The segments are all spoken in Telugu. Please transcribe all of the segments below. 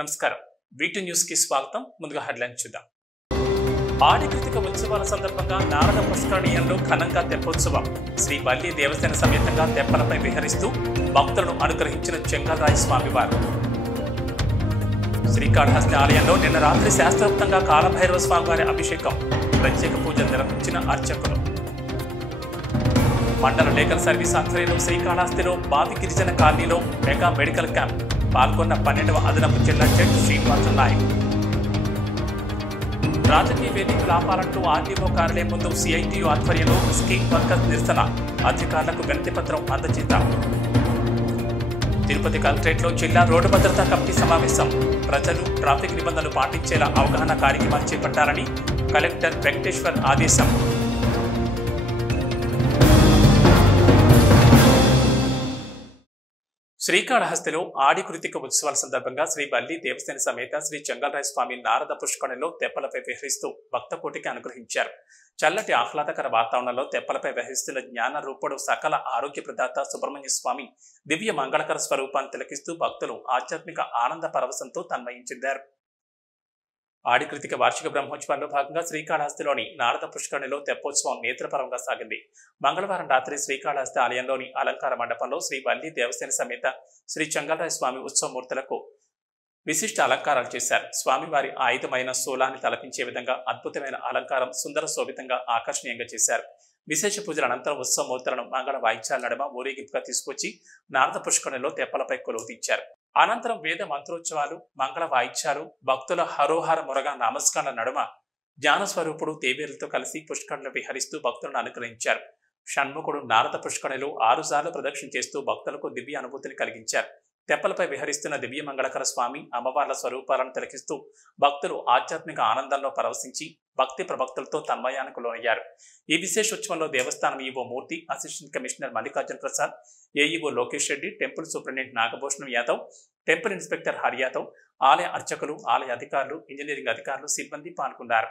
నమస్కారం వీటి న్యూస్ కి స్వాగతం. ముందుగా హెడ్లైన్ చూద్దాం. ఆడి కృతిక ఉత్సవాల సందర్భంగా నారద పుష్కరణీయంలో ఘనంగా తెప్పోత్సవం. శ్రీ వల్లి దేవసేన సమేతంగా తెప్పలపై విహరిస్తూ భక్తులను అనుగ్రహించిన చెంగల్రాయ స్వామివారు. శ్రీకాళహస్తి ఆలయంలో నిన్న రాత్రి శాస్త్రోక్తంగా కాలభైరవ స్వామివారి అభిషేకం. ప్రత్యేక పూజలు నిర్వహించిన అర్చకులు. మండల లీగల్ సర్వీస్ ఆధ్వర్యంలో శ్రీకాళహస్తిలో బావి గిరిజన కాలనీలో మెగా మెడికల్ క్యాంప్. పాల్గొన్న 12వ అదనపు జిల్లా జడ్జి శ్రీనివాస నాయక్. రాజకీయ వేదికలు ఆపాలంటూ ఆర్టీఓ కార్యాలయం ముందు సిఐటియు ఆధ్వర్యంలో స్కీమ్ వర్కర్స్ నిరసన. అధికారులకు వినతి పత్రం అందజేత. తిరుపతి కలెక్టరేట్లో జిల్లా రోడ్డు భద్రతా కమిటీ సమావేశం. ప్రజలు ట్రాఫిక్ నిబంధనలు పాటించేలా అవగాహన కార్యక్రమాలు చేపట్టాలని కలెక్టర్ వెంకటేశ్వర్ ఆదేశం. శ్రీకాళహస్తిలో ఆడి కృతిక ఉత్సవాల సందర్భంగా శ్రీ వల్లి దేవసేన సమేత శ్రీ చెంగల్రాయ స్వామి నారద పుష్కరణిలో తెప్పలపై విహరిస్తూ భక్తకోటికి అనుగ్రహించారు. చల్లటి ఆహ్లాదకర వాతావరణంలో తెప్పలపై విహరిస్తున్న జ్ఞాన రూపుడు సకల ఆరోగ్య ప్రదాత సుబ్రహ్మణ్య స్వామి దివ్య మంగళకర స్వరూపాన్ని తిలకిస్తూ భక్తులు ఆధ్యాత్మిక ఆనంద పరవశంతో తన్మయం చెందారు. ఆడి కృతిక వార్షిక బ్రహ్మోత్సవాల్లో భాగంగా శ్రీకాళహస్తిలోని నారద పుష్కరణిలో తెప్పోత్సవం నేత్రపరంగా సాగింది. మంగళవారం రాత్రి శ్రీకాళహస్తి ఆలయంలోని అలంకార మండపంలో శ్రీ వల్లి దేవసేన సమేత శ్రీ చెంగల్రాయ స్వామి ఉత్సవమూర్తులకు విశిష్ట అలంకారాలు చేశారు. స్వామివారి ఆయుధమైన శూలాన్ని తలపించే విధంగా అద్భుతమైన అలంకారం సుందర శోభితంగా ఆకర్షణీయంగా చేశారు. విశేష పూజల అనంతరం ఉత్సవమూర్తులను మంగళ వాయిద్యాల నడుమ ఊరేగింపుగా తీసుకొచ్చి నారద పుష్కరణిలో తెప్పలపై కొలువు తీర్చారు. అనంతరం వేద మంత్రోత్సవాలు, మంగళ వాయిద్యాలు, భక్తుల హరోహార మురగా నమస్కారాల నడుమ జ్ఞానస్వరూపుడు దేవేరులతో కలిసి పుష్కరణిలో విహరిస్తూ భక్తులను అనుగ్రహించారు. షణ్ముఖుడు నారద పుష్కరణిలో 6 సార్లు ప్రదక్షిణ చేస్తూ భక్తులకు దివ్య అనుభూతిని కలిగించారు. తెప్పలపై విహరిస్తున్న దివ్య మంగళకర స్వామి అమ్మవార్ల స్వరూపాలను తిలకిస్తూ భక్తులు ఆధ్యాత్మిక ఆనందంలో పరవశించి భక్తి ప్రభక్తులతో తన్మయానికి లోనయ్యారు. ఈ విశేషోత్సవంలో దేవస్థానం EO Murthy, assistant commissioner Mallikarjuna Prasad, AEO Lokesh Reddy, temple superintendent Nagabhushanam Yadav, temple inspector Hari Yadav, ఆలయ అర్చకులు, ఆలయ అధికారులు, ఇంజనీరింగ్ అధికారులు, సిబ్బంది పాల్గొన్నారు.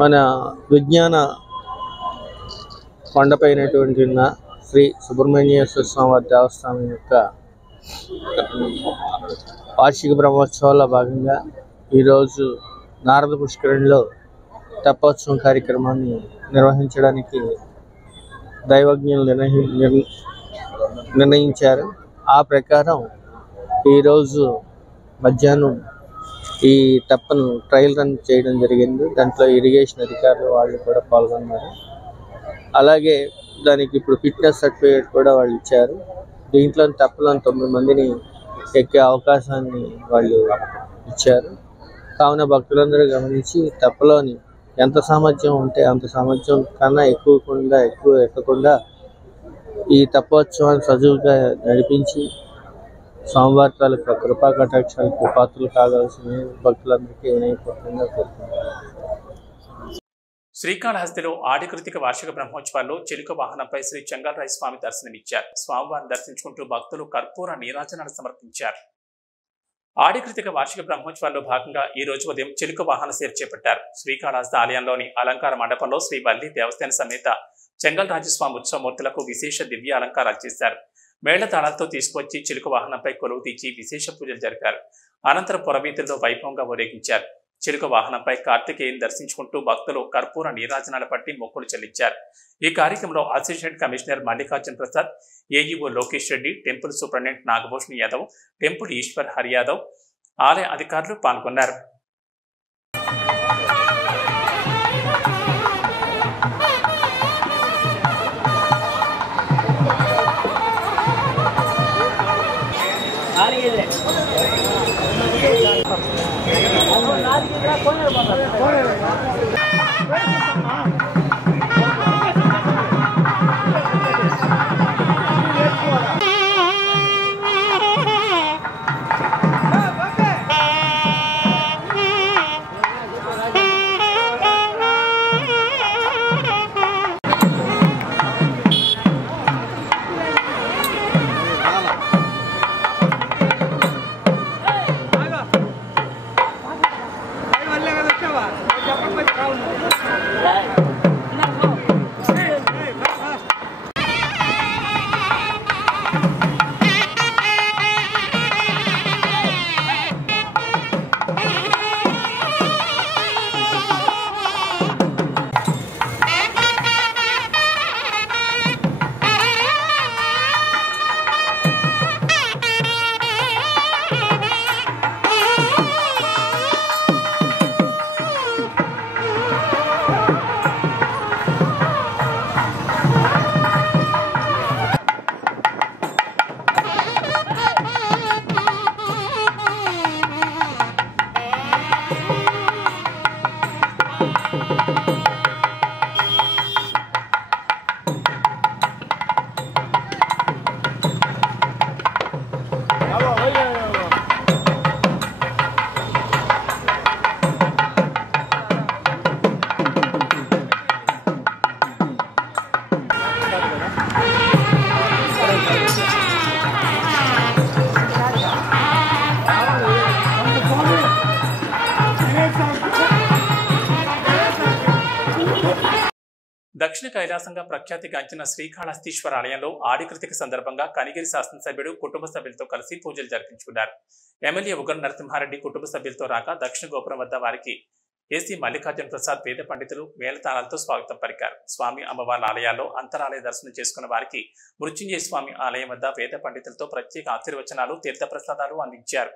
మన విజ్ఞాన కొండపైనటువంటి ఉన్న శ్రీ సుబ్రహ్మణ్యేశ్వర స్వామి దేవస్థానం యొక్క వార్షిక బ్రహ్మోత్సవాల్లో భాగంగా ఈరోజు నారద పుష్కరిణిలో తెప్పోత్సవం కార్యక్రమాన్ని నిర్వహించడానికి దైవజ్ఞులు నిర్ణయించారు. ఆ ప్రకారం ఈరోజు మధ్యాహ్నం ఈ తెప్పను ట్రయల్ రన్ చేయడం జరిగింది. దాంట్లో ఇరిగేషన్ అధికారులు వాళ్ళు కూడా పాల్గొన్నారు. అలాగే దానికి ఇప్పుడు ఫిట్నెస్ సర్టిఫికేట్ కూడా వాళ్ళు ఇచ్చారు. దీంట్లో తెప్పలో 9 మందిని ఎక్కే అవకాశాన్ని వాళ్ళు ఇచ్చారు. కావున భక్తులందరూ గమనించి తెప్పలోని ఎంత సామర్థ్యం ఉంటే అంత సామర్థ్యం కన్నా ఎక్కువ ఎక్కకుండా ఈ తెప్పోత్సవాన్ని సజీవుగా నడిపించి స్వామివారి తాలూకా కృపా కటాక్షాలకు పాత్రలు కావాల్సిన భక్తులందరికీ వినయపూర్వకంగా కోరుకుంటున్నారు. శ్రీకాళహస్తిలో ఆడికృతిక వార్షిక బ్రహ్మోత్సవాల్లో చిలుక వాహనంపై శ్రీ చెంగల్రాయ స్వామి దర్శనమిచ్చారు. స్వామివారిని దర్శించుకుంటూ భక్తులు కర్పూర నీరాజనాలు సమర్పించారు. ఆడికృతిక వార్షిక బ్రహ్మోత్సవాల్లో భాగంగా ఈ రోజు ఉదయం చిలుక వాహన సేవ చేపట్టారు. శ్రీకాళహస్తి ఆలయంలోని అలంకార మండపంలో శ్రీ వల్లి దేవస్థాన సమేత చెంగల్రాజస్వామి ఉత్సవమూర్తులకు విశేష దివ్య అలంకారాలు చేశారు. మేళతాళాలతో తీసుకువచ్చి చిలుక వాహనంపై కొలువు తీర్చి విశేష పూజలు జరిపారు. అనంతరం పురవీధుల్లో వైభవంగా ఊరేగించారు. చిలుక వాహనంపై కార్తికేయుని దర్శించుకుంటూ భక్తులు కర్పూర నీరాజనాలు పట్టి మొక్కులు చెల్లించారు. ఈ కార్యక్రమంలో assistant commissioner Mallikarjun Prasad, AEO Lokesh Reddy, temple superintendent Nagabhushan Yadav, temple Eshwar Hari Yadav, ఆలయ అధికారులు పాల్గొన్నారు. దక్షిణ కైలాసంగా ప్రఖ్యాతిగాంచిన శ్రీకాళహస్తీశ్వర ఆలయంలో ఆడికృతిక సందర్భంగా కనిగిరి శాసనసభ్యుడు కుటుంబ సభ్యులతో కలిసి పూజలు జరిపించుకున్నారు. ఎమ్మెల్యే ఉగ్ర నరసింహారెడ్డి కుటుంబ సభ్యులతో రాక దక్షిణ గోపురం వద్ద వారికి ఏసీ మల్లికార్జున ప్రసాద్ వేద పండితులు మేళతాళాలతో స్వాగతం పలికారు. స్వామి అమ్మవార్ల ఆలయాల్లో అంతరాలయ దర్శనం చేసుకున్న వారికి మృత్యుంజయ స్వామి ఆలయం వద్ద వేద పండితులతో ప్రత్యేక ఆశీర్వచనాలు, తీర్థప్రసాదాలు అందించారు.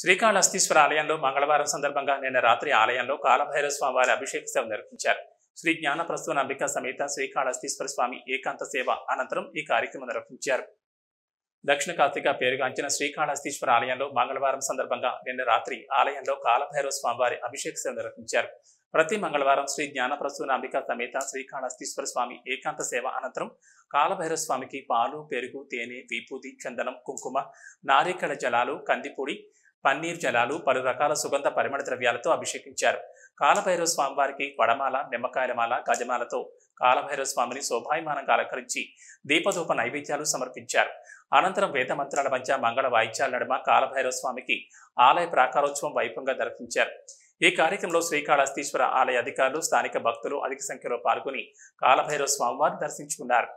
శ్రీకాళహస్తీశ్వర ఆలయంలో మంగళవారం సందర్భంగా నిన్న రాత్రి ఆలయంలో కాలభైరవ స్వామి వారి అభిషేక సేవ నిర్వహించారు. శ్రీ జ్ఞానప్రసూన అంబికా సమేత శ్రీకాళహస్తీశ్వర స్వామి ఏకాంత సేవ అనంతరం ఈ కార్యక్రమం నిర్వహించారు. దక్షిణ కాశీగా పేరుగాంచిన శ్రీకాళహస్తీశ్వర ఆలయంలో మంగళవారం సందర్భంగా నిన్న రాత్రి ఆలయంలో కాలభైరవ స్వామి వారి అభిషేక సేవ నిర్వహించారు. ప్రతి మంగళవారం శ్రీ జ్ఞానప్రసూన అంబికా సమేత శ్రీకాళహస్తీశ్వర స్వామి ఏకాంత సేవ అనంతరం కాలభైరవ స్వామికి పాలు, పెరుగు, తేనె, విభూతి, చందనం, కుంకుమ, నారికేళ జలాలు, కందిపొడి, పన్నీర్ జలాలు, పలు రకాల సుగంధ పరిమళ ద్రవ్యాలతో అభిషేకించారు. కాలభైరవ స్వామివారికి వడమాల, నిమ్మకాయలమాల, గజమాలతో కాలభైరవ స్వామిని శోభాయమానంగా అలంకరించి దీపధూప నైవేద్యాలు సమర్పించారు. అనంతరం వేద మంత్రాల మధ్య మంగళ వాయిద్యాల నడుమ కాలభైరవ స్వామికి ఆలయ ప్రాకారోత్సవం వైభవంగా నిర్వహించారు. ఈ కార్యక్రమంలో శ్రీకాళహస్తీశ్వర ఆలయ అధికారులు, స్థానిక భక్తులు అధిక సంఖ్యలో పాల్గొని కాలభైరవ స్వామివారిని దర్శించుకున్నారు.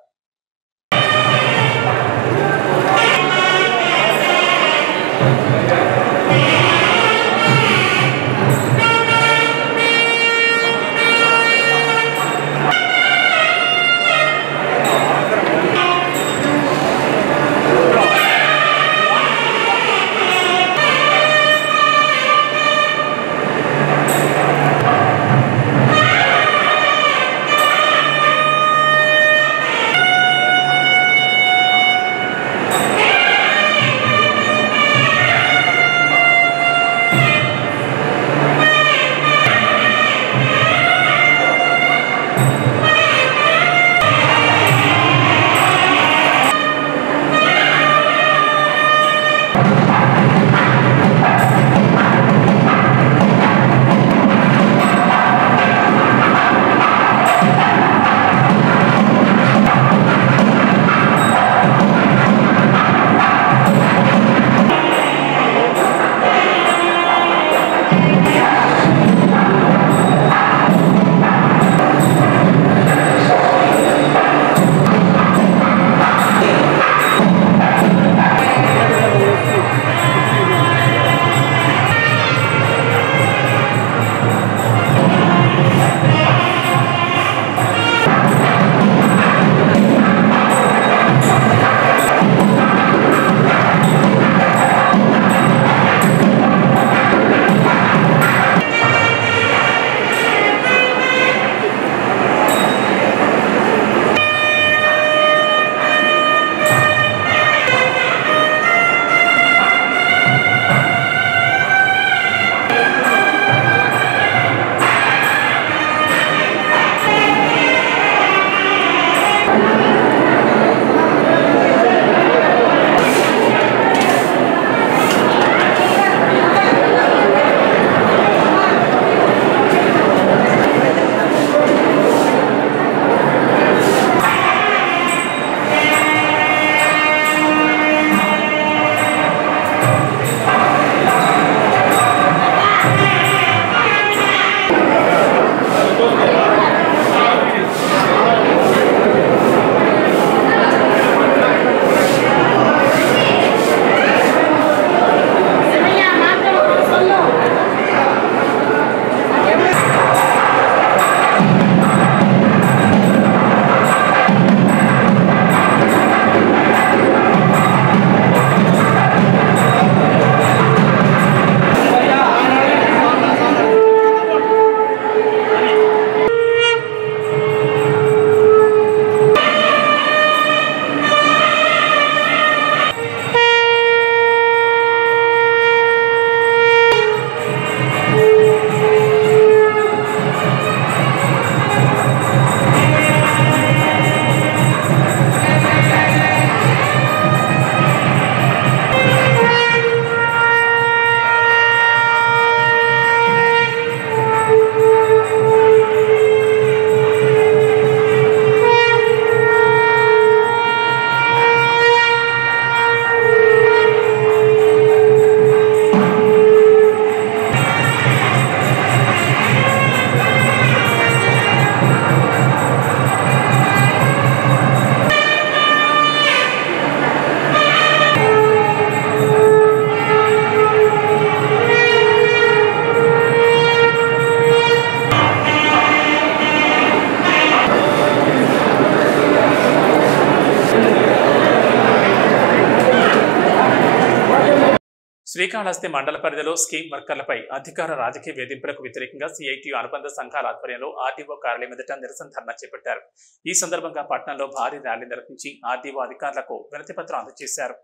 శ్రీకాళహస్తి మండల పరిధిలో స్కీమ్ వర్కర్లపై అధికార రాజకీయ వేధింపులకు వ్యతిరేకంగా సిఐటియు అనుబంధ సంఘాల ఆధ్వర్యంలో ఆర్డీఓ కార్యాలయం ఎదుట నిరసన ధర్నా చేపట్టారు. ఈ సందర్భంగా పట్టణంలో భారీ ర్యాలీ నిర్వహించి ఆర్డీఓ అధికారులకు వినతిపత్రం అందజేశారు.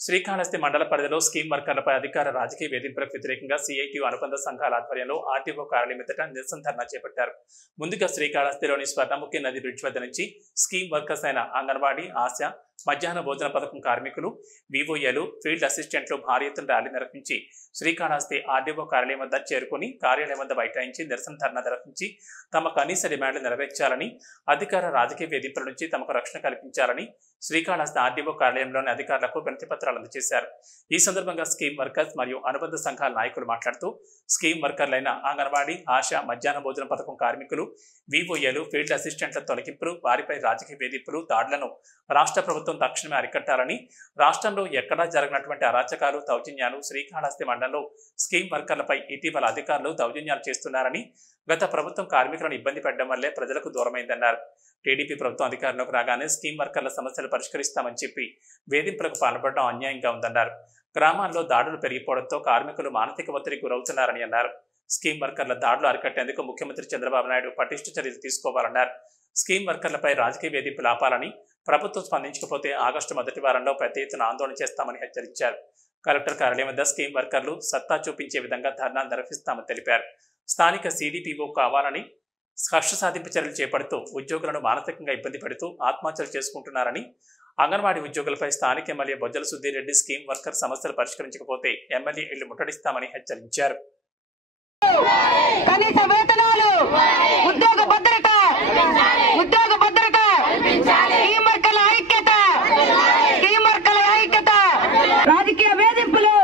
శ్రీకాళహస్తి మండల పరిధిలో స్కీమ్ వర్కర్లపై అధికార రాజకీయ వేధింపులకు వ్యతిరేకంగా సిఐటియు అనుబంధ సంఘాల ఆధ్వర్యంలో ఆర్డీఓ కార్యాలయం ఎదుట నిరసన ధర్నా చేపట్టారు. ముందుగా శ్రీకాళహస్తిలోని స్వర్ణముఖి నది బ్రిడ్జ్ వద్ద నుంచి స్కీమ్ వర్కర్స్ అయిన అంగన్వాడీ, ఆశ, మధ్యాహ్న భోజన పథకం కార్మికులు, వివోఏలు, ఫీల్డ్ అసిస్టెంట్లు భారీ ఎత్తున ర్యాలీ నిర్వహించి శ్రీకాళహస్తి ఆర్డీఓ కార్యాలయం వద్ద చేరుకుని కార్యాలయం వద్ద బైఠాయించి నిరసన ధర్నా నిర్వహించి తమ కనీస డిమాండ్లు నెరవేర్చాలని, అధికార రాజకీయ వేధింపుల నుంచి తమకు రక్షణ కల్పించాలని శ్రీకాళహస్తి ఆర్డీఓ కార్యాలయంలోని అధికారులకు వినతి పత్రాలు అందజేశారు. ఈ సందర్భంగా స్కీమ్ వర్కర్స్ మరియు అనుబంధ సంఘాల నాయకులు మాట్లాడుతూ స్కీమ్ వర్కర్లైన అంగన్వాడీ, ఆశ, మధ్యాహ్న భోజన పథకం కార్మికులు, వివోఏలు, ఫీల్డ్ అసిస్టెంట్ల తొలగింపులు, వారిపై రాజకీయ వేధింపులు, దాడులను రాష్ట్ర ప్రభుత్వం తక్షణమే అరికట్టాలని, రాష్ట్రంలో ఎక్కడా జరగనటువంటి అరాచకాలు, దౌర్జన్యాలు శ్రీకాళహస్తి మండలంలో స్కీమ్ వర్కర్లపై ఇటీవల అధికారులు దౌర్జన్యాలు చేస్తున్నారని, గత ప్రభుత్వం కార్మికులను ఇబ్బంది పెట్టడం వల్లే ప్రజలకు దూరమైందన్నారు. టీడీపీ ప్రభుత్వం అధికారంలోకి రాగానే స్కీమ్ వర్కర్ల సమస్యలు పరిష్కరిస్తామని చెప్పి వేధింపులకు పాల్పడడం అన్యాయంగా ఉందన్నారు. గ్రామాల్లో దాడులు పెరిగిపోవడంతో కార్మికులు మానసిక ఒత్తిడికి గురవుతున్నారని అన్నారు. స్కీమ్ వర్కర్ల దాడులు అరికట్టేందుకు ముఖ్యమంత్రి చంద్రబాబు నాయుడు పటిష్ట చర్యలు తీసుకోవాలన్నారు. స్కీమ్ వర్కర్లపై రాజకీయ వేధింపులు ఆపాలని, ప్రభుత్వం స్పందించకపోతే ఆగస్టు మొదటి వారంలో పెద్ద ఎత్తున ఆందోళన చేస్తామని హెచ్చరించారు. కలెక్టర్ కార్యాలయం వద్ద స్కీమ్ వర్కర్లు సత్తా చూపించే విధంగా ధర్నా నిర్వహిస్తామని తెలిపారు. స్థానిక సిడిపిఓ కావాలని కక్ష సాధింపు చర్యలు చేపడుతూ ఉద్యోగులను మానసికంగా ఇబ్బంది పెడుతూ ఆత్మహత్యలు చేసుకుంటున్నారని, అంగన్వాడీ ఉద్యోగులపై స్థానిక MLA Bojjala Sudheer Reddy scheme worker సమస్యలు పరిష్కరించకపోతే ఎమ్మెల్యే ఇళ్లు ముట్టడిస్తామని హెచ్చరించారు. కనీస వేతనాలు, ఉద్యోగ భద్రత, స్కీమ్ వర్కర్ల ఐక్యత, రాజకీయ వేధింపులు,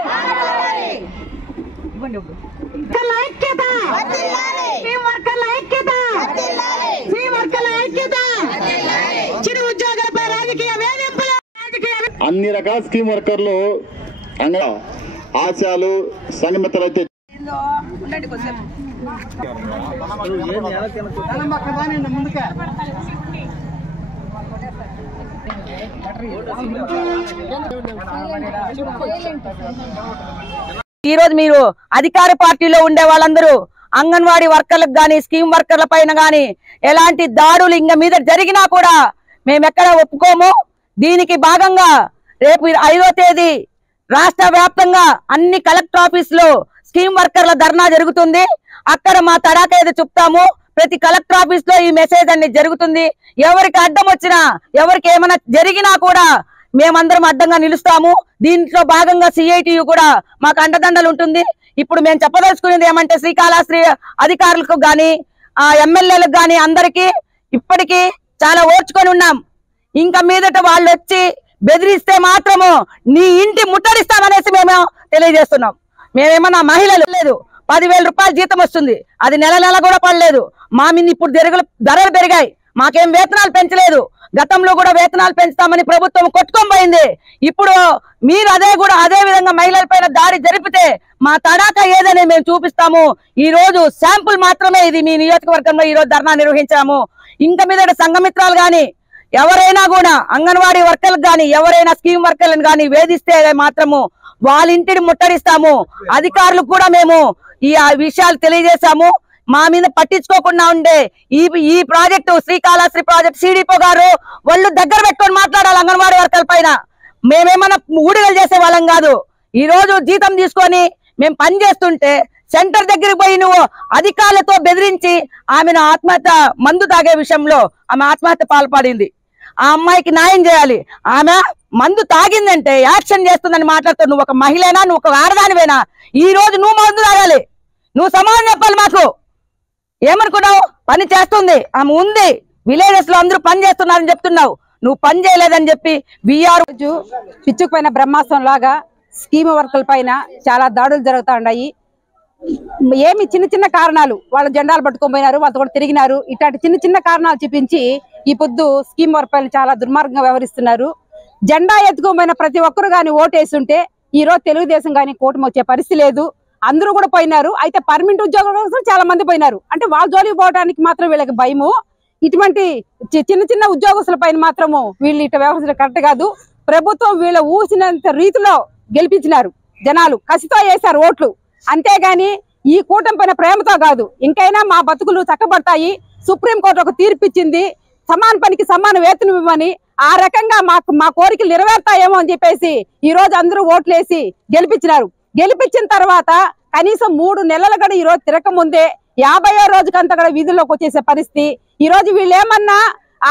చిరు ఉద్యోగులపై రాజకీయ వేధింపులు. అన్ని రకాల స్కీమ్ వర్కర్లు, ఆశాలు, సంఘమిత్రులు అయితే ఈ రోజు మీరు అధికార పార్టీలో ఉండే వాళ్ళందరూ అంగన్వాడీ వర్కర్లకు గాని, స్కీమ్ వర్కర్ల పైన గాని ఎలాంటి దాడులు ఇంక మీద జరిగినా కూడా మేమెక్కడ ఒప్పుకోము. దీనికి భాగంగా రేపు 5వ తేదీ రాష్ట్ర వ్యాప్తంగా అన్ని కలెక్టర్ ఆఫీస్ లో స్కీమ్ వర్కర్ల ధర్నా జరుగుతుంది. అక్కడ మా తడాక ఏదో చెప్తాము. ప్రతి కలెక్టర్ ఆఫీస్ లో ఈ మెసేజ్ అనేది జరుగుతుంది. ఎవరికి అడ్డం వచ్చినా, ఎవరికి ఏమైనా జరిగినా కూడా మేమందరం అడ్డంగా నిలుస్తాము. దీంట్లో భాగంగా సిఐటియు కూడా మాకు అండదండలు ఉంటుంది. ఇప్పుడు మేము చెప్పదలుచుకునేది ఏమంటే శ్రీకాళహస్తి అధికారులకు గాని, ఎమ్మెల్యేలకు గాని అందరికీ ఇప్పటికీ చాలా ఓర్చుకొని ఉన్నాం. ఇంకా మీదట వాళ్ళు వచ్చి బెదిరిస్తే మాత్రము నీ ఇంటి ముట్టడిస్తామనేసి మేము తెలియజేస్తున్నాం. మేమేమన్నా మహిళలు లేదు, 10,000 రూపాయలు జీతం వస్తుంది, అది నెల కూడా పడలేదు. మా మీద ఇప్పుడు ధరలు పెరిగాయి, మాకేం వేతనాలు పెంచలేదు. గతంలో కూడా వేతనాలు పెంచుతామని ప్రభుత్వం కొట్టుకొని పోయింది. ఇప్పుడు మీరు అదే విధంగా మహిళల పైన దాడి జరిపితే మా తడాక ఏదని మేము చూపిస్తాము. ఈ రోజు శాంపుల్ మాత్రమే ఇది మీ నియోజకవర్గంలో ఈ రోజు ధర్నా నిర్వహించాము. ఇంకా మీద సంఘమిత్రాలు గాని ఎవరైనా కూడా అంగన్వాడీ వర్కర్లకు గాని, ఎవరైనా స్కీమ్ వర్కర్లను గాని వేధిస్తే మాత్రము వాళ్ళ ఇంటిని ముట్టడిస్తాము. అధికారులకు కూడా మేము ఈ విషయాలు తెలియజేశాము. మా మీద పట్టించుకోకుండా ఉండే ఈ ప్రాజెక్టు, శ్రీకాళహస్తి ప్రాజెక్ట్ సిడిపో గారు వాళ్ళు దగ్గర పెట్టుకొని మాట్లాడాలి. అంగన్వాడీ వర్కర్ల పైన మేమేమన్నా ఊడిగలు చేసే వాళ్ళం కాదు. ఈ రోజు జీతం తీసుకొని మేము పని చేస్తుంటే సెంటర్ దగ్గరికి పోయి నువ్వు అధికారులతో బెదిరించి ఆమెను ఆత్మహత్య, మందు తాగే విషయంలో ఆమె ఆత్మహత్య పాల్పడింది. ఆ అమ్మాయికి న్యాయం చేయాలి. ఆమె మందు తాగిందంటే యాక్షన్ చేస్తుందని మాట్లాడుతావు. నువ్వు ఒక మహిళనా, నువ్వు ఒక ఆడదానివేనా? ఈ రోజు నువ్వు మందు తాగాలి, నువ్వు సమాధానం చెప్పాలి. మాకు ఏమనుకున్నావు? పని చేస్తుంది, ఆమె ఉంది, విలేజెస్ లో అందరూ పని చేస్తున్నారని చెప్తున్నావు. నువ్వు పని చేయలేదని చెప్పి విఆర్ పిచ్చుకుపోయిన బ్రహ్మాస్త్రం లాగా స్కీమ్ వర్కర్ల పైన చాలా దాడులు జరుగుతూ ఉన్నాయి. ఏమి చిన్న కారణాలు, వాళ్ళు జెండాలు పట్టుకొని పోయినారు, వాళ్ళతో కూడా తిరిగినారు. ఇట్లాంటి చిన్న కారణాలు చూపించి ఈ పొద్దు స్కీమ్ వర్కర్లు చాలా దుర్మార్గంగా వ్యవహరిస్తున్నారు. జెండా ఎత్తుకోపోయిన ప్రతి ఒక్కరు కానీ ఓటేస్తుంటే ఈ రోజు తెలుగుదేశం కానీ కూటమి వచ్చే పరిస్థితి లేదు. అందరూ కూడా పోయినారు. అయితే పర్మనెంట్ ఉద్యోగులు చాలా మంది పోయినారు. అంటే వాళ్ళ జోలికి పోవడానికి మాత్రం వీళ్ళకి భయము. ఇటువంటి చిన్న ఉద్యోగస్తుల పైన మాత్రము వీళ్ళు ఇట్లా వ్యవహరించడం కరెక్ట్ కాదు. ప్రభుత్వం వీళ్ళ ఊసినంత రీతిలో గెలిపించినారు. జనాలు కసితో వేశారు ఓట్లు. అంతేగాని ఈ కూటమి పైన ప్రేమతో కాదు. ఇంకైనా మా బతుకులు చక్కబడతాయి. సుప్రీంకోర్టు ఒక తీర్పు ఇచ్చింది, సమాన పనికి సమాన వేతనం ఇవ్వమని. ఆ రకంగా మా కోరికలు నెరవేరుతాయేమో అని చెప్పేసి ఈ రోజు అందరూ ఓట్లేసి గెలిపించినారు. గెలిపించిన తర్వాత కనీసం 3 నెలలు కూడా ఈ రోజు తిరగకముందే 50వ రోజుకంతా కూడా వీధుల్లోకి వచ్చేసే పరిస్థితి. ఈ రోజు వీళ్ళు ఏమన్నా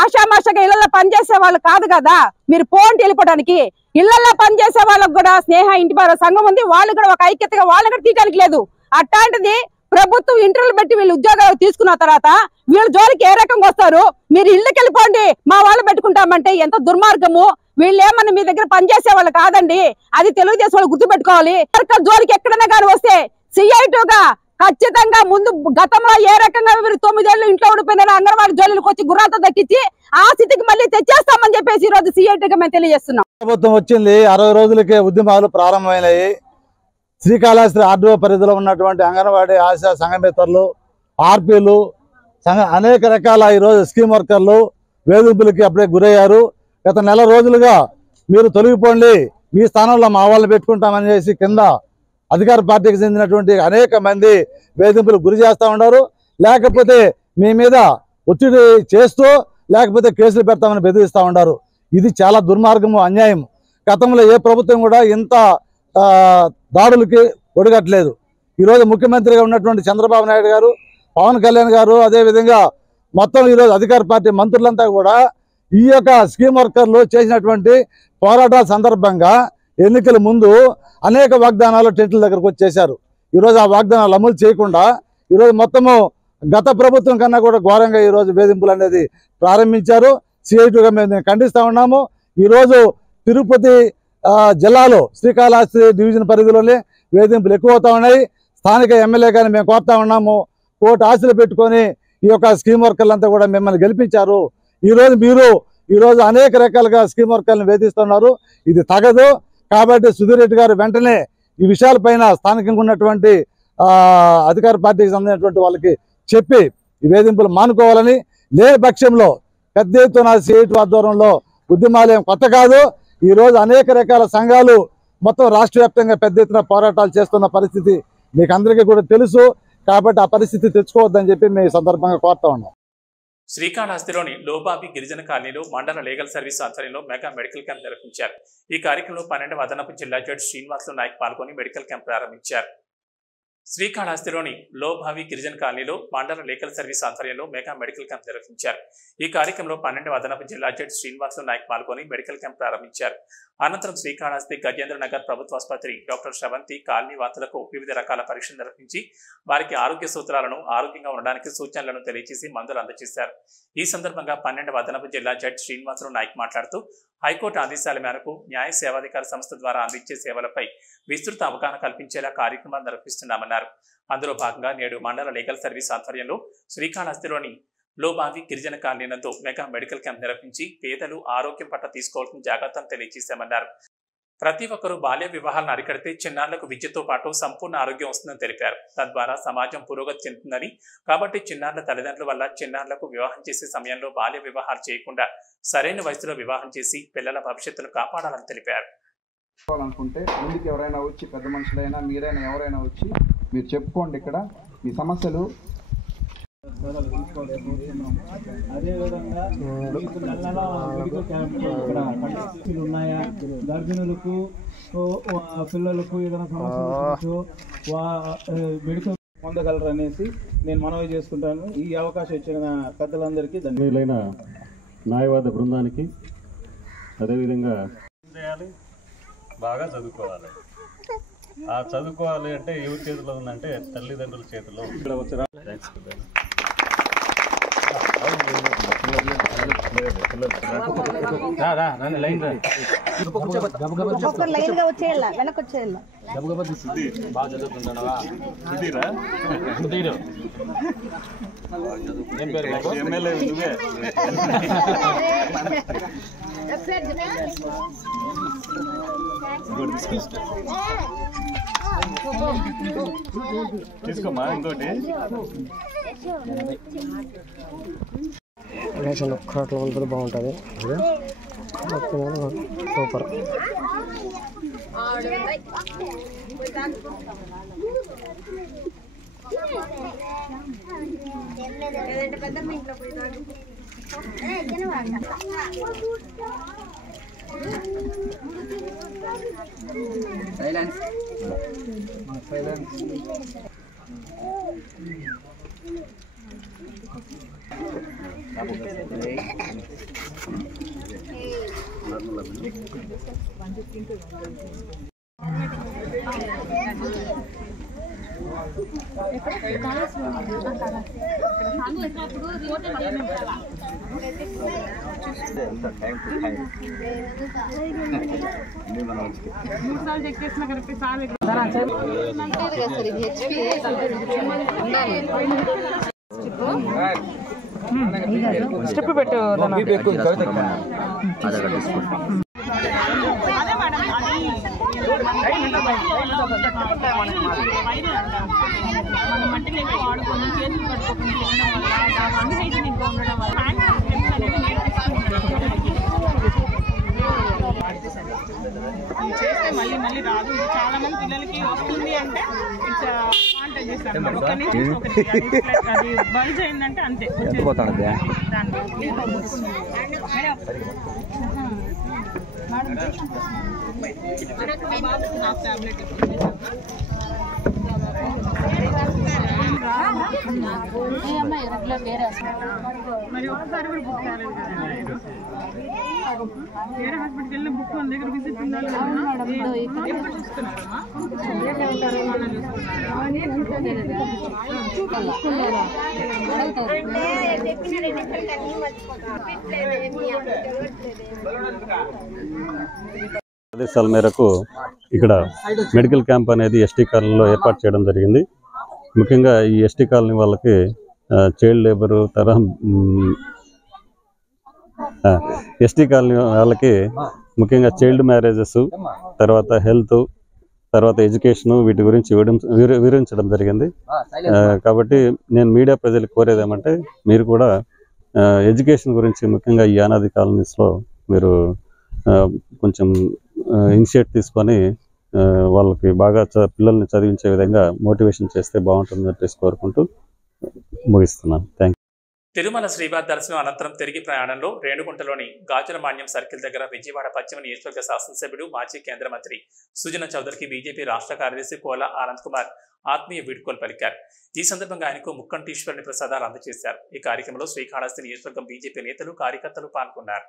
ఆషామాషగా ఇళ్లలో పనిచేసే వాళ్ళు కాదు కదా, మీరు పోంటి వెళ్ళిపోవడానికి. ఇళ్లలో పనిచేసే వాళ్ళకు కూడా స్నేహ ఇంటి సంఘం ఉంది, వాళ్ళు కూడా ఒక ఐక్యతగా వాళ్ళని కూడా తీయడానికి లేదు. అట్లాంటిది ప్రభుత్వం ఇంటర్వ్యూలు పెట్టి వీళ్ళు ఉద్యోగాలు తీసుకున్న తర్వాత వీళ్ళ జోలికి ఏ రకంగా వస్తారు? మీరు ఇళ్ళకి వెళ్ళిపోండి, మా వాళ్ళు పెట్టుకుంటామంటే ఎంత దుర్మార్గము. వీళ్ళు ఏమన్నా మీ దగ్గర పనిచేసే వాళ్ళు కాదండి, అది తెలుగుదేశం వాళ్ళు గుర్తుపెట్టుకోవాలి. జోలికి ఎక్కడైనా కానీ వస్తే CI2గా ఖచ్చితంగా ముందు గతంలో ఏ రకంగా మీరు 9 ఏళ్ళు ఇంట్లో ఉండిపోయినారో అంగన్వాడీ జోలికి వచ్చి గుర్రాలతో దక్కించి ఆ స్థితికి మళ్ళీ తెచ్చేస్తామని చెప్పేసి ఈ రోజు CI2గా మేము తెలియజేస్తున్నాం. ప్రభుత్వం వచ్చింది, 60 రోజులకే ఉద్యమాలు ప్రారంభమైనాయి. శ్రీకాళహస్తి RDO పరిధిలో ఉన్నటువంటి అంగన్వాడీ ఆశా సంఘమిత్రులు, ఆర్పీలు, అనేక రకాల ఈరోజు స్కీమ్ వర్కర్లు వేధింపులకి అప్పుడే గురయ్యారు. గత నెల రోజులుగా మీరు తొలగిపోండి, మీ స్థానంలో మా వాళ్ళని పెట్టుకుంటామని చేసి కింద అధికార పార్టీకి చెందినటువంటి అనేక మంది వేధింపులు గురి చేస్తూ ఉన్నారు. లేకపోతే మీ మీద ఒత్తిడి చేస్తూ లేకపోతే కేసులు పెడతామని బెదిరిస్తూ ఉన్నారు. ఇది చాలా దుర్మార్గము, అన్యాయం. గతంలో ఏ ప్రభుత్వం కూడా ఇంత దాడులకి ఒడిగట్టలేదు. ఈరోజు ముఖ్యమంత్రిగా ఉన్నటువంటి చంద్రబాబు నాయుడు గారు, పవన్ కళ్యాణ్ గారు, అదేవిధంగా మొత్తం ఈరోజు అధికార పార్టీ మంత్రులంతా కూడా ఈ యొక్క స్కీమ్ వర్కర్లు చేసినటువంటి పోరాటాల సందర్భంగా ఎన్నికల ముందు అనేక వాగ్దానాలు టెంట్ల దగ్గరకు వచ్చేశారు. ఈరోజు ఆ వాగ్దానాలు అమలు చేయకుండా ఈరోజు మొత్తము గత ప్రభుత్వం కన్నా కూడా ఘోరంగా ఈరోజు వేధింపులు అనేది ప్రారంభించారు. CI2గా మేము ఖండిస్తూ ఉన్నాము. ఈరోజు తిరుపతి జిల్లాలో శ్రీకాళహస్తి డివిజన్ పరిధిలోనే వేధింపులు ఎక్కువ అవుతా ఉన్నాయి. స్థానిక ఎమ్మెల్యే కానీ మేము కోరుతా ఉన్నాము, కోర్టు ఆశలు పెట్టుకొని ఈ యొక్క స్కీమ్ వర్కర్లంతా కూడా మిమ్మల్ని గెలిపించారు. ఈరోజు అనేక రకాలుగా స్కీమ్ వర్కర్లను వేధిస్తున్నారు. ఇది తగదు. కాబట్టి సుధీర్ రెడ్డి గారు వెంటనే ఈ విషయాలపైన స్థానికంగా ఉన్నటువంటి అధికార పార్టీకి సంబంధించినటువంటి వాళ్ళకి చెప్పి ఈ వేధింపులు మానుకోవాలని, లేని పక్షంలో పెద్ద ఎత్తున CI2 ఆధ్వర్యంలో ఉద్యమాలు ఏం కొత్త కాదు. ఈరోజు అనేక రకాల సంఘాలు మొత్తం రాష్ట్ర వ్యాప్తంగా పెద్ద ఎత్తున పోరాటాలు చేస్తున్న పరిస్థితి మీకు అందరికీ కూడా తెలుసు. కాబట్టి ఆ పరిస్థితి తెచ్చుకోవద్దని చెప్పి మేము ఈ సందర్భంగా కోరుతా ఉన్నాం. శ్రీకాళహస్తిలోని లోబాబి గిరిజన కాలనీలో మండల లీగల్ సర్వీస్ ఆధ్వర్యంలో మెగా మెడికల్ క్యాంప్ నిర్వహించారు. ఈ కార్యక్రమంలో 12వ అదనపు జిల్లా జడ్జి శ్రీనివాసులు నాయక్ పాల్గొని మెడికల్ క్యాంప్ ప్రారంభించారు. శ్రీకాళహస్తిలోని లోబావి గిరిజన కాలనీలో మండల లీగల్ సర్వీస్ ఆధ్వర్యంలో మెగా మెడికల్ క్యాంప్ నిర్వహించారు. ఈ కార్యక్రమంలో 12వ అదనపు జిల్లా జడ్జి శ్రీనివాసులు నాయక్ పాల్గొని మెడికల్ క్యాంప్ ప్రారంభించారు. అనంతరం శ్రీకాళహస్తి గజేంద్ర నగర్ ప్రభుత్వ ఆసుపత్రి డాక్టర్ శ్రవంతి కాలనీ వాసులకు వివిధ రకాల పరీక్షలు నిర్వహించి వారికి ఆరోగ్య సూత్రాలను, ఆరోగ్యంగా ఉండడానికి సూచనలను తెలియజేసి మందులు అందజేశారు. ఈ సందర్భంగా 12వ అదనపు జిల్లా జడ్జి శ్రీనివాసులు నాయక్ మాట్లాడుతూ హైకోర్టు ఆదేశాల మేరకు న్యాయ సేవాధికార సంస్థ ద్వారా అందించే సేవలపై విస్తృత అవగాహన కల్పించేలా కార్యక్రమాలు నిర్వహిస్తున్నామన్నారు. అందులో భాగంగా నేడు మండల లీగల్ సర్వీస్ ఆధ్వర్యంలో శ్రీకాళహస్తిలోని లోబావి గిరిజన కాలనీ నందు మెగా మెడికల్ క్యాంప్ నిర్వహించి పేదలు ఆరోగ్యం పట్ల తీసుకోవాల్సిన జాగ్రత్తలు తెలియజేశామన్నారు. ప్రతి ఒక్కరూ బాల్య వివాహాలను అరికడితే చిన్నారులకు విద్యతో పాటు సంపూర్ణ ఆరోగ్యం వస్తుందని తెలిపారు. తద్వారా సమాజం పురోగతి చెందుతుందని, కాబట్టి చిన్నారుల తల్లిదండ్రుల వల్ల చిన్నారులకు వివాహం చేసే సమయంలో బాల్య వివాహాలు చేయకుండా సరైన వయసులో వివాహం చేసి పిల్లల భవిష్యత్తును కాపాడాలని తెలిపారు. అనుకుంటే ముందుకు ఎవరైనా వచ్చి, పెద్ద మనుషులైనా మీరైనా ఎవరైనా వచ్చి మీరు చెప్పుకోండి ఇక్కడ మీ సమస్యలు. అదేవిధంగా మెడికల్ క్యాంపులు ఇక్కడ ఉన్నాయా, గర్భిణులకు పిల్లలకు ఏదైనా సమస్యలు మెడికల్ పొందగలరు అనేసి నేను మనవి చేసుకుంటాను. ఈ అవకాశం ఇచ్చిన పెద్దలందరికీ ధన్యవాదాలైన న్యాయవాద బృందానికి, అదేవిధంగా బాగా చదువుకోవాలి. ఆ చదువుకోవాలి అంటే ఎవరి చేతిలో ఉందంటే తల్లిదండ్రుల చేతిలో. ఎమ్మెల్యే నువ్వే తీసుకోమా. ఇంకోటి రేషన్ ఒక్కట్లో బాగుంటుంది. సూపర్. స్టెప్ పెట్టు చేస్తే మళ్ళీ మళ్ళీ రాదు. చాలా మంది పిల్లలకి వస్తుంది అంటే అది బల్జ్ అయిందంటే అంతే టాబ్లెట్ మరి ఒకసారి కూడా బుక్ కాలేదు కదా. వేరే హాస్పిటల్కి వెళ్ళిన బుక్ మన దగ్గర విజిట్ ఉండాలి కదా. ఎప్పుడు చూస్తున్నారమ్మా? ఆదేశాల మేరకు ఇక్కడ మెడికల్ క్యాంప్ అనేది ఎస్టీ కాలనీలో ఏర్పాటు చేయడం జరిగింది. ముఖ్యంగా ఈ ఎస్టీ కాలనీ వాళ్ళకి చైల్డ్ లేబరు ఎస్టీ కాలనీ వాళ్ళకి ముఖ్యంగా చైల్డ్ మ్యారేజెస్, తర్వాత హెల్త్, తర్వాత ఎడ్యుకేషను వీటి గురించి వివరించడం జరిగింది. కాబట్టి నేను మీడియా ప్రజలకు కోరేది ఏమంటే మీరు కూడా ఎడ్యుకేషన్ గురించి ముఖ్యంగా ఈ అనాథ కాలనీస్లో మీరు కొంచెం ఇనిషియేట్ తీసుకొని వాళ్ళకి బాగా పిల్లల్ని చదివించే విధంగా మోటివేషన్ చేస్తే బాగుంటుందని చెప్పేసి కోరుకుంటూ ముగిస్తున్నాను. Thank you. తిరుమల శ్రీవారి దర్శనం అనంతరం తిరిగి ప్రయాణంలో రేణుగుంటలోని గాజులమాన్యం సర్కిల్ దగ్గర విజయవాడ పశ్చిమ నియోజకవర్గ శాసనసభ్యుడు మాజీ కేంద్ర మంత్రి సుజనా చౌదరికి బీజేపీ రాష్ట్ర కార్యదర్శి కోలా ఆనంద్ కుమార్ ఆత్మీయ వీడ్కోలు పలికారు. ఈ సందర్భంగా ఆయనకు ముక్కంటీశ్వరుని ప్రసాదాలు అందజేశారు. ఈ కార్యక్రమంలో శ్రీకాళహస్తి నియోజకవర్గం బీజేపీ నేతలు, కార్యకర్తలు పాల్గొన్నారు.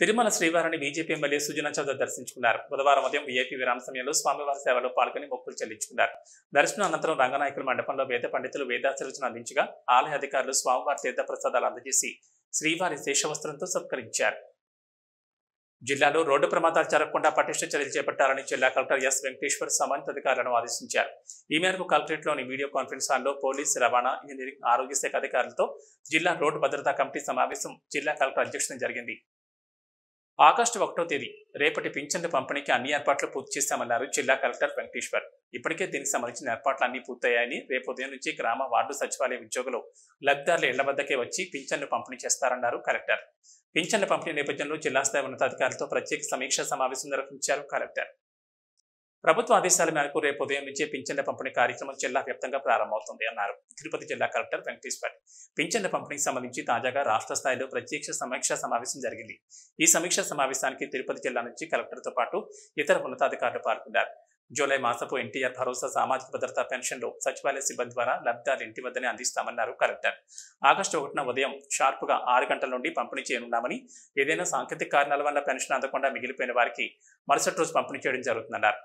తిరుమల శ్రీవారిని బీజేపీ ఎమ్మెల్యే సుజనా చౌదరి దర్శించుకున్నారు. బుధవారం ఉదయం వీఐపీ విరామ సమయంలో స్వామివారి సేవలో పాల్గొని మొక్కులు చెల్లించుకున్నారు. దర్శనం అనంతరం రంగనాయకుల మండపంలో వేద పండితులు వేదాశీర్వచనం అందించగా ఆలయ అధికారులు స్వామివారి తీర్థ ప్రసాదాలు అందజేసి శ్రీవారి శేషవస్త్రంతో సత్కరించారు. జిల్లాలో రోడ్డు ప్రమాదాలు జరగకుండా పటిష్ట చర్యలు చేపట్టాలని జిల్లా కలెక్టర్ ఎస్ వెంకటేశ్వర్ సంబంధిత అధికారులను ఆదేశించారు. ఈ మేరకు కలెక్టరేట్లోని వీడియో కాన్ఫరెన్స్ హాల్లో పోలీసు, రవాణా, ఇంజనీరింగ్, ఆరోగ్య శాఖ అధికారులతో జిల్లా రోడ్డు భద్రతా కమిటీ సమావేశం జిల్లా కలెక్టర్ అధ్యక్షతన జరిగింది. ఆగస్టు 1వ తేదీ రేపటి పింఛన్ల పంపిణీకి అన్ని ఏర్పాట్లు పూర్తి చేశామన్నారు జిల్లా కలెక్టర్ వెంకటేశ్వర్. ఇప్పటికే దీనికి సంబంధించిన ఏర్పాట్లు అన్ని పూర్తయ్యాయని, రేపు ఉదయం నుంచి గ్రామ వార్డు సచివాలయ ఉద్యోగులు లబ్ధిదారుల ఇళ్ల వద్దకే వచ్చి పింఛన్లు పంపిణీ చేస్తారన్నారు కలెక్టర్. పింఛన్ల పంపిణీ నేపథ్యంలో జిల్లా స్థాయి ఉన్నతాధికారులతో ప్రత్యేక సమీక్షా సమావేశం నిర్వహించారు కలెక్టర్. ప్రభుత్వ ఆదేశాల మేరకు రేపు ఉదయం నుంచే పింఛన్ల పంపిణీ కార్యక్రమం జిల్లా వ్యాప్తంగా ప్రారంభమవుతుంది అన్నారు తిరుపతి జిల్లా కలెక్టర్ వెంకటేశ్వర్. పింఛన్ల పంపిణీకి సంబంధించి తాజాగా రాష్ట్ర స్థాయిలో ప్రత్యేక సమీక్షా సమావేశం జరిగింది. ఈ సమీక్షా సమావేశానికి తిరుపతి జిల్లా నుంచి కలెక్టర్తో పాటు ఇతర ఉన్నతాధికారులు పాల్గొన్నారు. జూలై మాసపు ఎన్టీఆర్ భరోసా సామాజిక భద్రతా పెన్షన్లు సచివాలయ సిబ్బంది ద్వారా లబ్ధిదారులు ఇంటి వద్దనే అందిస్తామన్నారు కలెక్టర్. ఆగస్టు 1న ఉదయం షార్ప్గా 6 గంటల నుండి పంపిణీ చేయనున్నామని, ఏదైనా సాంకేతిక కారణాల వల్ల పెన్షన్ అందకుండా మిగిలిపోయిన వారికి మరుసటి రోజు పంపిణీ చేయడం జరుగుతుందన్నారు.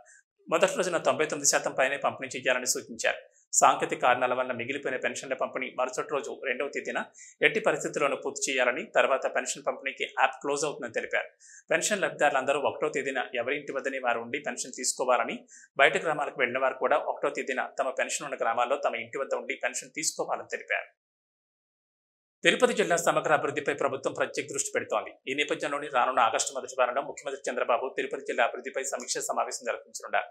మొదటి రోజున 99% పైనే పంపిణీ చేయాలని సూచించారు. సాంకేతిక కారణాల వల్ల మిగిలిపోయిన పెన్షన్ల పంపిణీ మరుసటి రోజు 2వ తేదీన ఎట్టి పరిస్థితుల్లోనూ పూర్తి చేయాలని, తర్వాత పెన్షన్ పంపిణీకి యాప్ క్లోజ్ అవుతుందని తెలిపారు. పెన్షన్ లబ్ధిదారులందరూ 1వ తేదీన ఎవరి ఇంటి వద్దనే వారు ఉండి పెన్షన్ తీసుకోవాలని, బయట గ్రామాలకు వెళ్లిన వారు కూడా 1వ తేదీన తమ పెన్షన్ ఉన్న గ్రామాల్లో తమ ఇంటి వద్ద ఉండి పెన్షన్ తీసుకోవాలని తెలిపారు. తిరుపతి జిల్లా సమగ్ర అభివృద్ధిపై ప్రభుత్వం ప్రత్యేక దృష్టి పెడుతోంది. ఈ నేపథ్యంలోని రానున్న ఆగస్టు మొదటి వారంలో ముఖ్యమంత్రి చంద్రబాబు తిరుపతి జిల్లా అభివృద్ధిపై సమీక్ష సమావేశం నిర్వహించనున్నారు.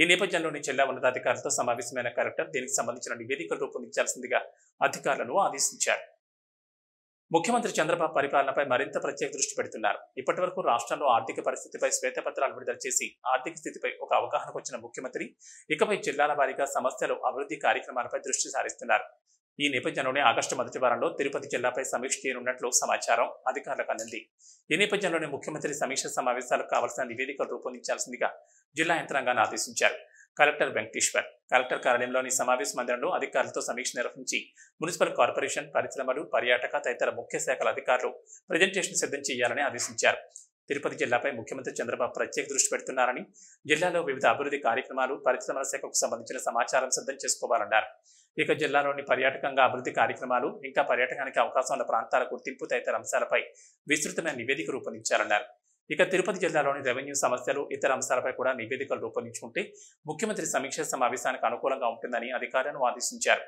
ఈ నేపథ్యంలోని జిల్లా ఉన్నతాధికారులతో సమావేశమైన కలెక్టర్ దీనికి సంబంధించిన నివేదికలు రూపొందించాల్సిందిగా అధికారులను ఆదేశించారు. ముఖ్యమంత్రి చంద్రబాబు పరిపాలనపై మరింత ప్రత్యేక దృష్టి పెడుతున్నారు. ఇప్పటి వరకు రాష్ట్రంలో ఆర్థిక పరిస్థితిపై శ్వేతపత్రాలు విడుదల చేసి ఆర్థిక స్థితిపై ఒక అవగాహనకు వచ్చిన ముఖ్యమంత్రి ఇకపై జిల్లాల వారీగా సమస్యలు, అభివృద్ధి కార్యక్రమాలపై దృష్టి సారిస్తున్నారు. ఈ నేపథ్యంలోనే ఆగస్టు మొదటి వారంలో తిరుపతి జిల్లాపై సమీక్ష చేయనున్నట్లు సమాచారం అధికారులకు అందింది. ఈ నేపథ్యంలోనే ముఖ్యమంత్రి సమీక్ష సమావేశాలకు కావాల్సిన నివేదికలు రూపొందించాల్సిందిగా జిల్లా యంత్రాంగాన్ని ఆదేశించారు. కలెక్టర్ వెంకటేశ్వర్ కలెక్టర్ కార్యాలయంలోని సమావేశ మందిరంలో అధికారులతో సమీక్ష నిర్వహించి మున్సిపల్ కార్పొరేషన్, పరిశ్రమలు, పర్యాటక తదితర ముఖ్య శాఖల అధికారులు ప్రజెంటేషన్ సిద్ధం చేయాలని ఆదేశించారు. తిరుపతి జిల్లాపై ముఖ్యమంత్రి చంద్రబాబు ప్రత్యేక దృష్టి పెడుతున్నారని, జిల్లాలో వివిధ అభివృద్ధి కార్యక్రమాలు, పరిశ్రమల శాఖకు సంబంధించిన సమాచారం సిద్ధం చేసుకోవాలన్నారు. ఇక జిల్లాలోని పర్యాటకంగా అభివృద్ధి కార్యక్రమాలు, ఇంకా పర్యాటకానికి అవకాశం ఉన్న ప్రాంతాల గుర్తింపు తదితర అంశాలపై విస్తృతమైన నివేదిక రూపొందించాలన్నారు. ఇక తిరుపతి జిల్లాలోని రెవెన్యూ సమస్యలు, ఇతర అంశాలపై కూడా నివేదికలు రూపొందించుకుంటే ముఖ్యమంత్రి సమీక్ష సమావేశానికి అనుకూలంగా ఉంటుందని అధికారులను ఆదేశించారు.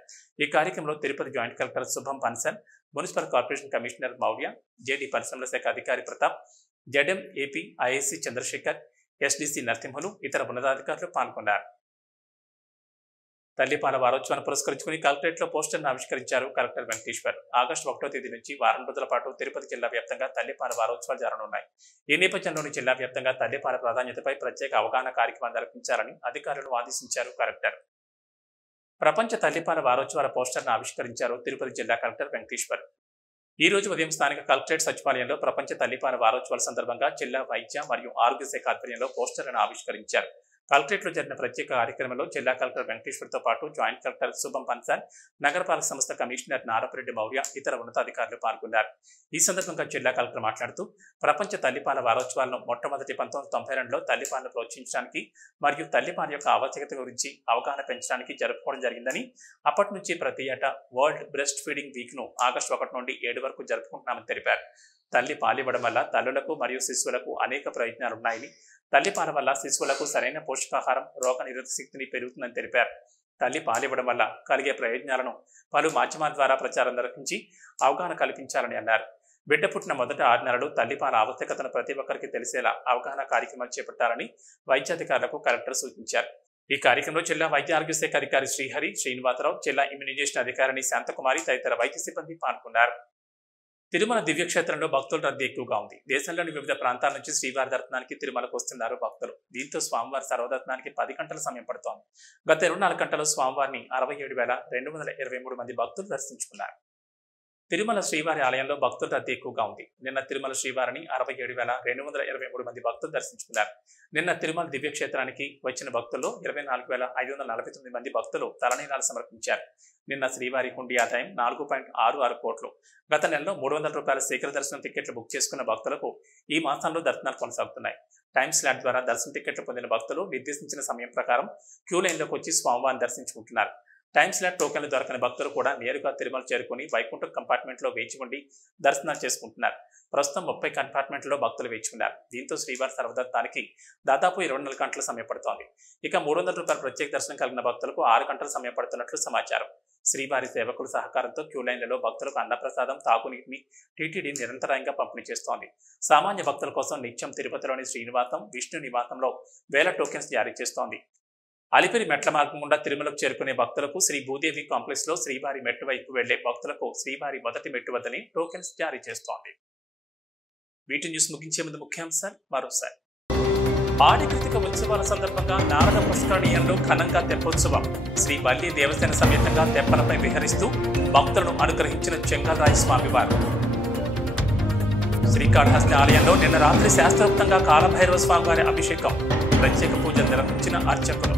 ఈ కార్యక్రమంలో Tirupati joint collector Shubham Pansal, municipal corporation commissioner Maurya, JD పరిశ్రమల శాఖ అధికారి Pratap, ZM AP IAC Chandrasekhar, SDC Narasimhulu, ఇతర ఉన్నతాధికారులు పాల్గొన్నారు. తల్లిపాల వారోత్సవాన్ని పురస్కరించుకుని కలెక్టరేట్లో పోస్టర్ను ఆవిష్కరించారు కలెక్టర్ వెంకటేశ్వర్. ఆగస్టు 1వ తేదీ నుంచి వారం రోజుల పాటు తిరుపతి జిల్లా వ్యాప్తంగా తల్లిపాల వారోత్సవాలు జరగనున్నాయి. ఈ నేపథ్యంలోని జిల్లా వ్యాప్తంగా తల్లిపాల ప్రాధాన్యతపై ప్రత్యేక అవగాహన కార్యక్రమం నిర్వహించాలని అధికారులను ఆదేశించారు కలెక్టర్. ప్రపంచ తల్లిపాల వారోత్సవాల పోస్టర్ను ఆవిష్కరించారు తిరుపతి జిల్లా కలెక్టర్ వెంకటేశ్వర్. ఈ రోజు ఉదయం స్థానిక కలెక్టరేట్ సచివాలయంలో ప్రపంచ తల్లిపాల వారోత్సవాల సందర్భంగా జిల్లా వైద్య మరియు ఆరోగ్య శాఖ ఆధ్వర్యంలో పోస్టర్లను ఆవిష్కరించారు. కలెక్టరేట్లో జరిగిన ప్రత్యేక కార్యక్రమంలో జిల్లా కలెక్టర్ వెంకటేశ్వర్తో పాటు జాయింట్ కలెక్టర్ శుభం పన్సాల్, నగరపాలక సంస్థ కమిషనర్ నారపరెడ్డి మౌర్య, ఇతర ఉన్నతాధికారులు పాల్గొన్నారు. ఈ సందర్భంగా జిల్లా కలెక్టర్ మాట్లాడుతూ ప్రపంచ తల్లిపాల వారోత్సవాలను మొట్టమొదటి 1992లో తల్లిపాలను ప్రోత్సహించడానికి మరియు తల్లిపాల యొక్క ఆవశ్యకత గురించి అవగాహన పెంచడానికి జరుపుకోవడం జరిగిందని, అప్పటి నుంచి ప్రతి ఏటా వరల్డ్ బ్రెస్ట్ ఫీడింగ్ వీక్ ను ఆగస్టు 1 నుండి 7 వరకు జరుపుకుంటున్నామని తెలిపారు. తల్లి పాలివ్వడం వల్ల తల్లులకు మరియు శిశువులకు అనేక ప్రయోజనాలున్నాయని, తల్లిపాల వల్ల శిశువులకు సరైన పోషకాహారం, రోగ నిరోధక శక్తిని పెరుగుతుందని తెలిపారు. తల్లి పాలివ్వడం వల్ల కలిగే ప్రయోజనాలను పలు మాధ్యమాల ద్వారా ప్రచారం నిర్వహించి అవగాహన కల్పించాలని అన్నారు. బిడ్డ పుట్టిన మొదట 6 నెలలు తల్లిపాల ఆవశ్యకతను ప్రతి ఒక్కరికి తెలిసేలా అవగాహన కార్యక్రమాలు చేపట్టాలని వైద్యాధికారులకు కలెక్టర్ సూచించారు. ఈ కార్యక్రమంలో జిల్లా వైద్య ఆరోగ్య శాఖ అధికారి శ్రీహరి, శ్రీనివాసరావు, జిల్లా ఇమ్యునైజేషన్ అధికారిని శాంతకుమారి తదితర వైద్య సిబ్బంది పాల్గొన్నారు. తిరుమల దివ్యక్షేత్రంలో భక్తుల రద్దీ ఎక్కువగా ఉంది. దేశంలోని వివిధ ప్రాంతాల నుంచి శ్రీవారి దర్శనానికి తిరుమలకు వస్తున్నారు భక్తులు. దీంతో స్వామివారి సర్వదర్శనానికి 10 గంటల సమయం పడుతోంది. గత 24 గంటల్లో స్వామివారిని 67,223 మంది భక్తులు దర్శించుకున్నారు. తిరుమల శ్రీవారి ఆలయంలో భక్తుల రద్దీ ఎక్కువగా ఉంది. నిన్న తిరుమల శ్రీవారిని 67,223 మంది భక్తులు దర్శించుకున్నారు. నిన్న తిరుమల దివ్యక్షేత్రానికి వచ్చిన భక్తుల్లో 24,549 మంది భక్తులు తలనీలాలు సమర్పించారు. నిన్న శ్రీవారి హుండీ ఆదాయం 4.66 కోట్లు. గత నెలలో 300 రూపాయల శీఘ్ర దర్శనం టికెట్లు బుక్ చేసుకున్న భక్తులకు ఈ మాసంలో దర్శనాలు కొనసాగుతున్నాయి. టైమ్ స్లాట్ ద్వారా దర్శన టికెట్లు పొందిన భక్తులు నిర్దేశించిన సమయం ప్రకారం క్యూ లైన్లోకి వచ్చి స్వామివారిని దర్శించుకుంటున్నారు. టైమ్ స్లాట్ టోకెన్లు దొరకని భక్తులు కూడా నేరుగా తిరుమల చేరుకుని వైకుంఠం కంపార్ట్మెంట్లో వేచి ఉండి దర్శనాలు చేసుకుంటున్నారు. ప్రస్తుతం 30 కంపార్ట్మెంట్లో భక్తులు వేచి ఉన్నారు. దీంతో శ్రీవారి సర్వదర్శనానికి దాదాపు 24 గంటల సమయం పడుతోంది. ఇక 300 రూపాయల ప్రత్యేక దర్శనం కలిగిన భక్తులకు 6 గంటల సమయం పడుతున్నట్లు సమాచారం. శ్రీవారి సేవకుల సహకారంతో క్యూ లైన్లలో భక్తులకు అన్నప్రసాదం, తాగునీటిని టీటీడీ నిరంతరాయంగా పంపిణీ చేస్తోంది. సామాన్య భక్తుల కోసం నిత్యం తిరుపతిలోని శ్రీనివాసం, విష్ణు నివాసంలో వేల టోకెన్స్ జారీ చేస్తోంది. అలిపిరి మెట్ల మార్గం గుండా తిరుమలకు చేరుకునే భక్తులకు శ్రీ భూదేవి కాంప్లెక్స్ లో శ్రీవారి మెట్టు వైపు వెళ్లే భక్తులకు శ్రీవారి మొదటి మెట్టు వద్దని టోకెన్స్ జారీ చేస్తోంది. వీటి న్యూస్ ముగించే ముందు ముఖ్యాంశాలు మరోసారి. ఆడి కృతిక ఉత్సవాల సందర్భంగా నారద పుష్కరణీయంలో ఘనంగా తెప్పోత్సవం. శ్రీ వల్లి దేవసేన సమేతంగా తెప్పలపై విహరిస్తూ భక్తులను అనుగ్రహించిన చెంగల్రాయ స్వామివారు. శ్రీకాళహస్తి ఆలయంలో నిన్న రాత్రి శాస్త్రోక్తంగా కాలభైరవ స్వామివారి అభిషేకం. ప్రత్యేక పూజలు నిర్వహించిన అర్చకులు.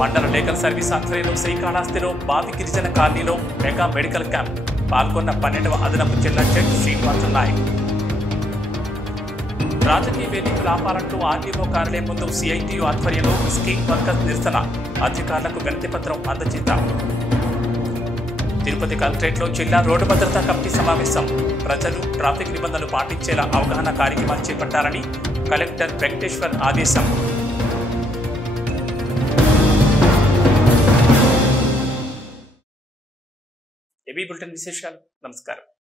మండల లీగల్ సర్వీస్ ఆధ్వర్యంలో శ్రీకాళహస్తిలో బావి గిరిజన కాలనీలో మెగా మెడికల్ క్యాంప్. పాల్గొన్న 12వ అదనపు జిల్లా జడ్జి శ్రీనివాస నాయక్. రాజకీయ వేదికలు ఆపాలంటూ ఆర్టీఓ కార్యాలయం ముందు సిఐటియు ఆధ్వర్యంలో స్కీమ్ వర్కర్స్ నిరసన. అధికారులకు వినతి పత్రం అందజేద్దాం. తిరుపతి కలెక్టరేట్లో జిల్లా రోడ్డు భద్రతా కమిటీ సమావేశం. ప్రజలు ట్రాఫిక్ నిబంధనలు పాటించేలా అవగాహన కార్యక్రమాలు చేపట్టాలని కలెక్టర్ వెంకటేశ్వర్ ఆదేశం. ఏబీ బులెటిన్ విశేషాలు. నమస్కారం.